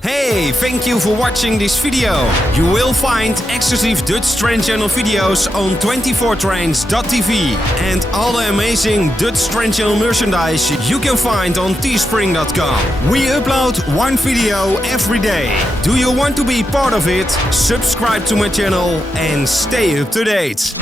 Hey, thank you for watching this video. You will find exclusive Dutch Train Channel videos on 24trains.tv and all the amazing Dutch Train Channel merchandise you can find on teespring.com. We upload one video every day. Do you want to be part of it? Subscribe to my channel and stay up to date.